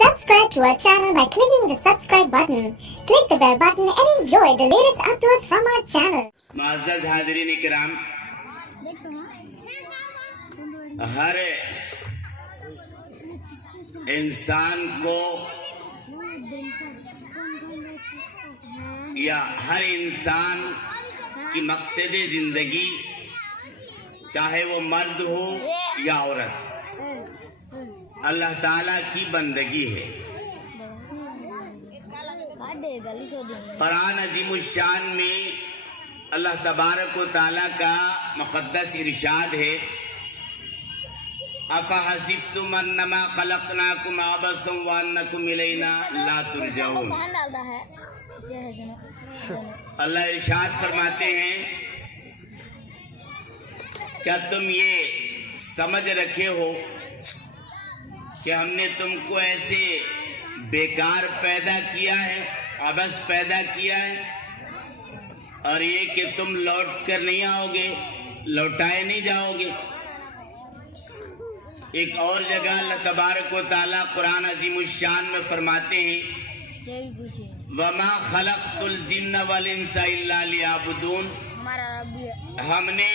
Subscribe to our channel by clicking the subscribe button. Click the bell button and enjoy the latest uploads from our channel. मुअज़्ज़ज़ हाज़रीन किराम, हर इंसान को या हर इंसान की मकसद जिंदगी, चाहे वो मर्द हो या औरत, अल्लाह ताला की बंदगी है। कुरान अज़ीमुश्शान में अल्लाह तबारक व तआला का मुक़द्दस इरशाद है, अफ़हसिब्तुम अन्नमा खलक़नाकुम अबसन व अन्नकुम इलैना ला तुरजऊन। अल्लाह इरशाद फरमाते हैं, क्या तुम ये समझ रखे हो कि हमने तुमको ऐसे बेकार पैदा किया है, अबस पैदा किया है, और ये कि तुम लौट कर नहीं आओगे, लौटाए नहीं जाओगे। एक और जगह अल्लाह तबारक व तआला कुरान अज़ीमुश्शान में फरमाते हैं, वमा खलक़तुल जिन्न वल इंसा इल्ला लियअबुदून। हमने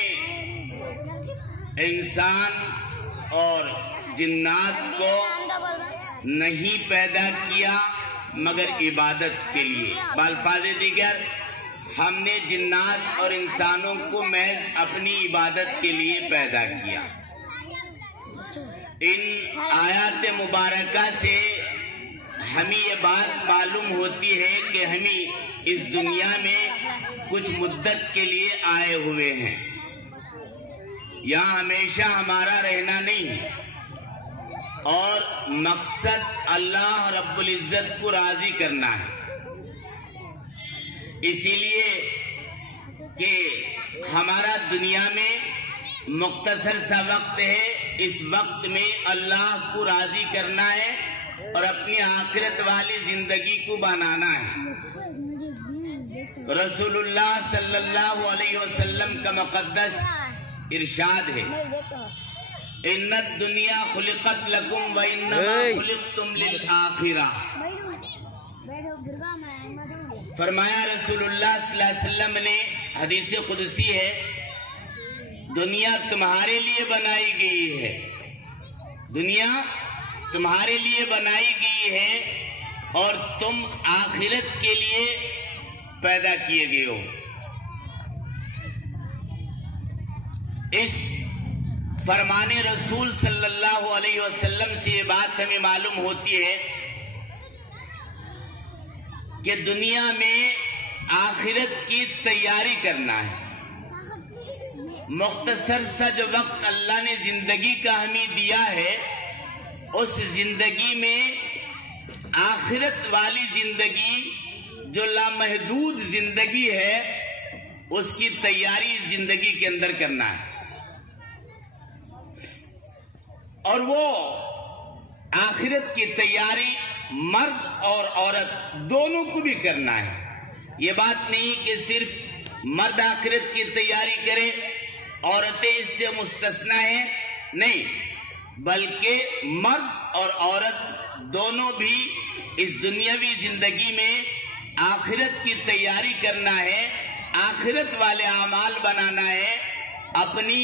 इंसान और जिन्नात को नहीं पैदा किया मगर इबादत के लिए। बाल्फाज़े दीगर, हमने जिन्नात और इंसानों को महज अपनी इबादत के लिए पैदा किया। इन आयात मुबारका से हमें ये बात मालूम होती है कि हमें इस दुनिया में कुछ मुद्दत के लिए आए हुए हैं, यहाँ हमेशा हमारा रहना नहीं है, और मकसद अल्लाह रब्बुल इज्जत को राजी करना है। इसीलिए कि हमारा दुनिया में मुख्तसर सा वक्त है, इस वक्त में अल्लाह को राजी करना है और अपनी आखिरत वाली जिंदगी को बनाना है। रसूलुल्लाह सल्लल्लाहु अलैहि वसल्लम का मुक़द्दस इरशाद है, इन्नद दुनिया खुलिक़त लकुम व इन्नमा खुलिक़तुम लिल आखिरा। फरमाया रसूलुल्लाह सल्लल्लाहु अलैहि वसल्लम ने, हदीस कुदसी है, दुनिया तुम्हारे लिए बनाई गई है, दुनिया तुम्हारे लिए बनाई गई है और तुम आखिरत के लिए पैदा किए गए हो। इस फरमाने रसूल सल्लल्लाहु अलैहि वसल्लम से ये बात हमें मालूम होती है कि दुनिया में आखिरत की तैयारी करना है। मुख्तसर सा जो वक्त अल्लाह ने जिंदगी का हमें दिया है, उस जिंदगी में आखिरत वाली जिंदगी जो लामहदूद जिंदगी है, उसकी तैयारी इस जिंदगी के अंदर करना है। और वो आखिरत की तैयारी मर्द और औरत दोनों को भी करना है। ये बात नहीं कि सिर्फ मर्द आखिरत की तैयारी करे, औरतें इससे मुस्तस्ना है, नहीं, बल्कि मर्द और औरत दोनों भी इस दुनियावी जिंदगी में आखिरत की तैयारी करना है, आखिरत वाले अमाल बनाना है, अपनी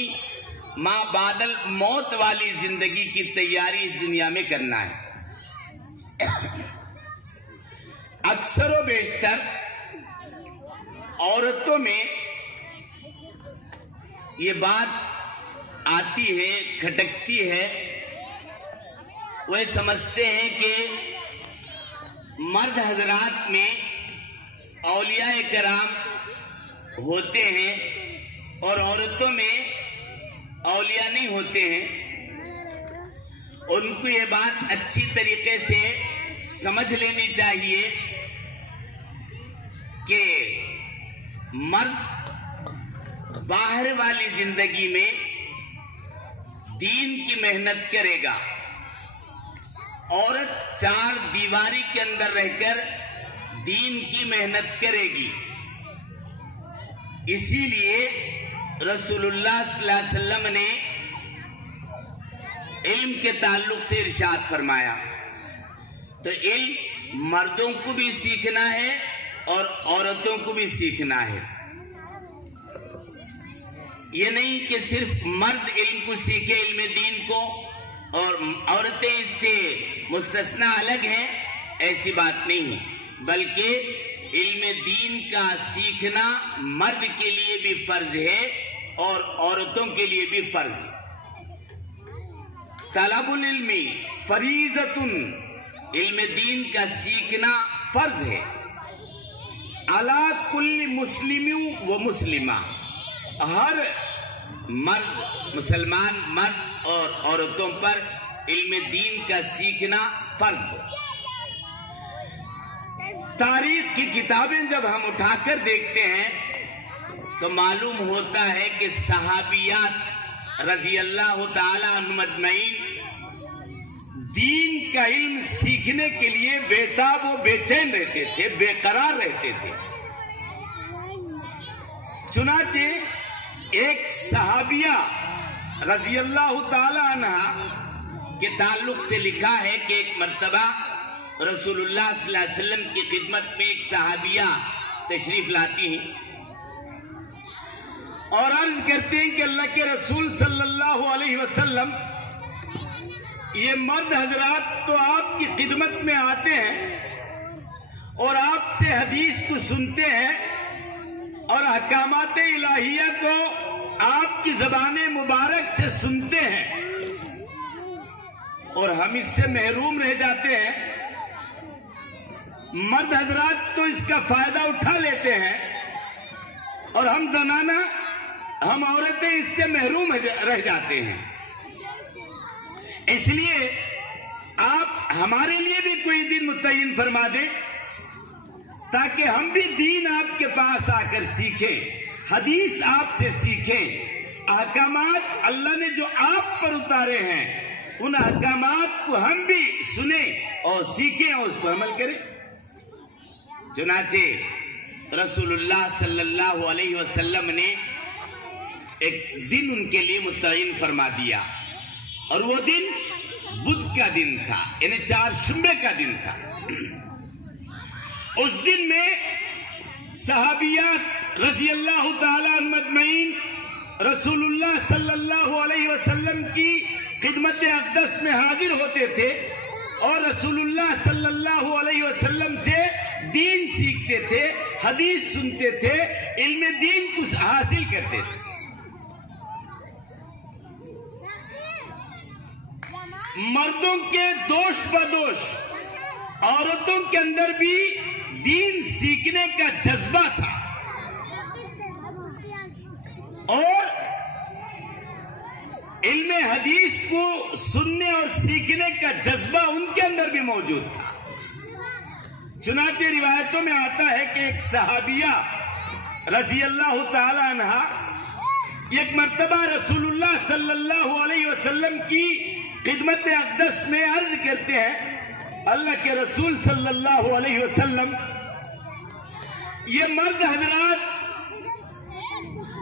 माँ बादल मौत वाली जिंदगी की तैयारी इस दुनिया में करना है। अक्सर व बेशतर औरतों में ये बात आती है, खटकती है, वे समझते हैं कि मर्द हजरात में औलिया किराम होते हैं और औरतों में औलिया नहीं होते हैं। उनको ये बात अच्छी तरीके से समझ लेनी चाहिए कि मर्द बाहर वाली जिंदगी में दीन की मेहनत करेगा, औरत चार दीवारी के अंदर रहकर दीन की मेहनत करेगी। इसीलिए रसूलुल्लाह सल्लल्लाहु अलैहि वसल्लम ने इल्म के ताल्लुक से इरशाद फरमाया, تو علم مردوں کو بھی سیکھنا ہے اور عورتوں کو بھی سیکھنا ہے. یہ نہیں کہ صرف مرد علم کو سیکھے، علم دین کو، اور عورتیں اس سے مستثنا الگ ہیں، ایسی بات نہیں، بلکہ علم دین کا سیکھنا مرد کے لیے بھی فرض ہے اور عورتوں کے لیے بھی فرض ہے. طلب العلم فریضۃ، علم دین کا سیکھنا فرض ہے. علی کل مسلم و مسلمہ، ہر مرد، مسلمان مرد اور عورتوں پر علم دین کا سیکھنا فرض ہے. تاریخ کی کتابیں جب ہم اٹھا کر دیکھتے ہیں تو معلوم ہوتا ہے کہ صحابیات رضی اللہ تعالی عنہم اجمعین دین کا علم سیکھنے کے لیے بےتاب و بے چین رہتے تھے، بے قرار رہتے تھے. چنانچہ ایک صحابیہ رضی اللہ تعالی عنہ کے تعلق سے لکھا ہے کہ ایک مرتبہ رسول اللہ صلی اللہ علیہ وسلم کی خدمت میں ایک صحابیہ تشریف لاتی ہیں اور عرض کرتے ہیں کہ اللہ کے رسول صلی اللہ علیہ وسلم، یہ مرد حضرات تو آپ کی خدمت میں آتے ہیں اور آپ سے حدیث کو سنتے ہیں اور احکامات الہیہ کو آپ کی زبان مبارک سے سنتے ہیں، اور ہم اس سے محروم رہ جاتے ہیں. مرد حضرات تو اس کا فائدہ اٹھا لیتے ہیں اور ہم زنانہ، ہم عورتیں اس سے محروم رہ جاتے ہیں. اس لیے آپ ہمارے لیے بھی کوئی دن متعین فرما دیں تاکہ ہم بھی دین آپ کے پاس آ کر سیکھیں، حدیث آپ سے سیکھیں، احکامات اللہ نے جو آپ پر اتارے ہیں ان احکامات کو ہم بھی سنیں اور سیکھیں اور اس پر عمل کریں. چنانچہ رسول اللہ صلی اللہ علیہ وسلم نے ایک دن ان کے لیے متعین فرما دیا، اور وہ دن بدھ کا دن تھا، یعنی چہارشنبے کا دن تھا. اس دن میں صحابیات رضی اللہ تعالی عنہم اجمعین رسول اللہ صلی اللہ علیہ وسلم کی خدمت اقدس میں حاضر ہوتے تھے اور رسول اللہ صلی اللہ علیہ وسلم سے دین سیکھتے تھے، حدیث سنتے تھے، علم دین کو حاصل کرتے تھے. مردوں کے دوش بدوش عورتوں کے اندر بھی دین سیکھنے کا جذبہ تھا، اور علم حدیث کو سننے اور سیکھنے کا جذبہ ان کے اندر بھی موجود تھا. چنانچہ روایتوں میں آتا ہے کہ ایک صحابیہ رضی اللہ تعالی عنہ ایک مرتبہ رسول اللہ صلی اللہ علیہ وسلم کی خدمت اقدس میں عرض کرتے ہیں، اللہ کے رسول صلی اللہ علیہ وسلم، یہ مرد حضرات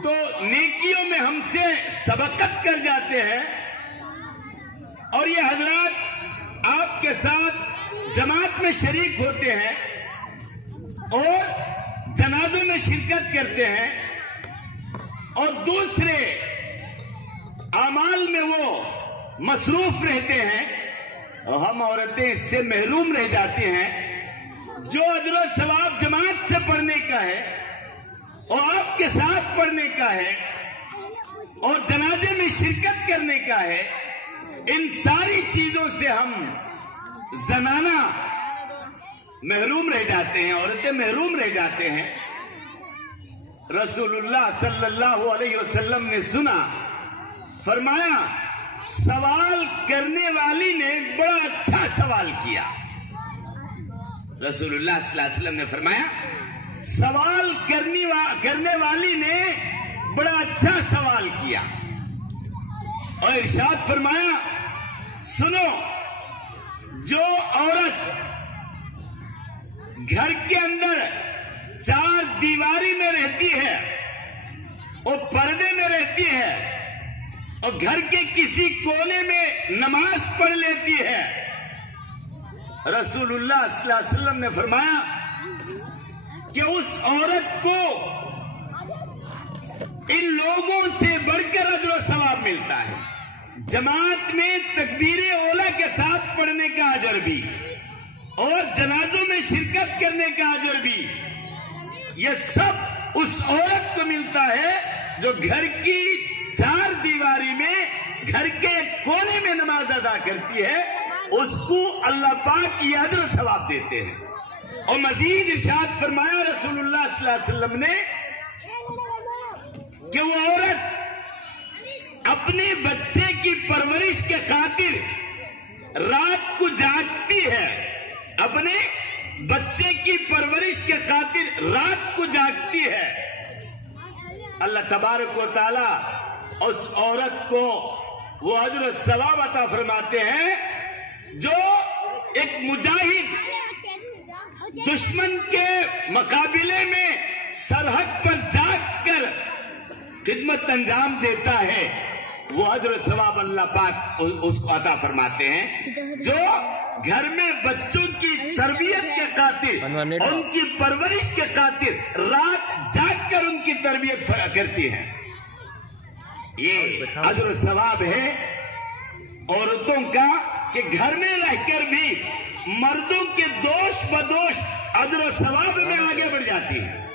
تو نیکیوں میں ہم سے سبقت کر جاتے ہیں، اور یہ حضرات آپ کے ساتھ جماعت میں شریک ہوتے ہیں اور جنازوں میں شرکت کرتے ہیں اور دوسرے اعمال میں وہ مصروف رہتے ہیں، اور ہم عورتیں اس سے محروم رہ جاتی ہیں. جو اجر و ثواب جماعت سے پڑھنے کا ہے اور آپ کے ساتھ پڑھنے کا ہے اور جنازے میں شرکت کرنے کا ہے، ان ساری چیزوں سے ہم زنانہ محروم رہ جاتے ہیں، عورتیں محروم رہ جاتے ہیں. رسول اللہ صلی اللہ علیہ وسلم نے سنا، فرمایا سوال کرنے والی نے بڑا اچھا سوال کیا. رسول اللہ صلی اللہ علیہ وسلم نے فرمایا سوال کرنے والی نے بڑا اچھا سوال کیا، اور ارشاد فرمایا سنو، جو عورت گھر کے اندر چار دیواری میں رہتی ہے اور پردے میں رہتی ہے اور گھر کے کسی کونے میں نماز پڑھ لیتی ہے، रसूलुल्लाह सल्लल्लाहु अलैहि वसल्लम ने फरमाया कि उस औरत को इन लोगों से बढ़कर अजर और सवाब मिलता है। जमात में तकबीर ओला के साथ पढ़ने का अजर भी और जनाजों में शिरकत करने का अजर भी, ये सब उस औरत को मिलता है जो घर की चार दीवारी में घर के कोने में नमाज अदा करती है। उसको अल्लाह पाक ये अजर सवाब देते हैं। और मजीद इरशाद फरमाया रसूलुल्लाह सल्लल्लाहु अलैहि वसल्लम ने कि वो औरत अपने बच्चे की परवरिश के खातिर रात को जागती है, अपने बच्चे की परवरिश के खातिर रात को जागती है। अल्लाह तबारक व तआला उस औरत को वो अजर और सवाब अता फरमाते हैं जो एक मुजाहिद दुश्मन के मुकाबले में सरहद पर जाकर खिदमत अंजाम देता है। वो अजर सवाब अल्लाह पाक उसको अता फरमाते हैं जो घर में बच्चों की तरबियत के खातिर, उनकी परवरिश के खातिर रात जागकर उनकी तरबियत करती है। ये अजर सवाब है औरतों का कि घर में रहकर भी मर्दों के दोष बदोश अजर सवाब में आगे बढ़ जाती है।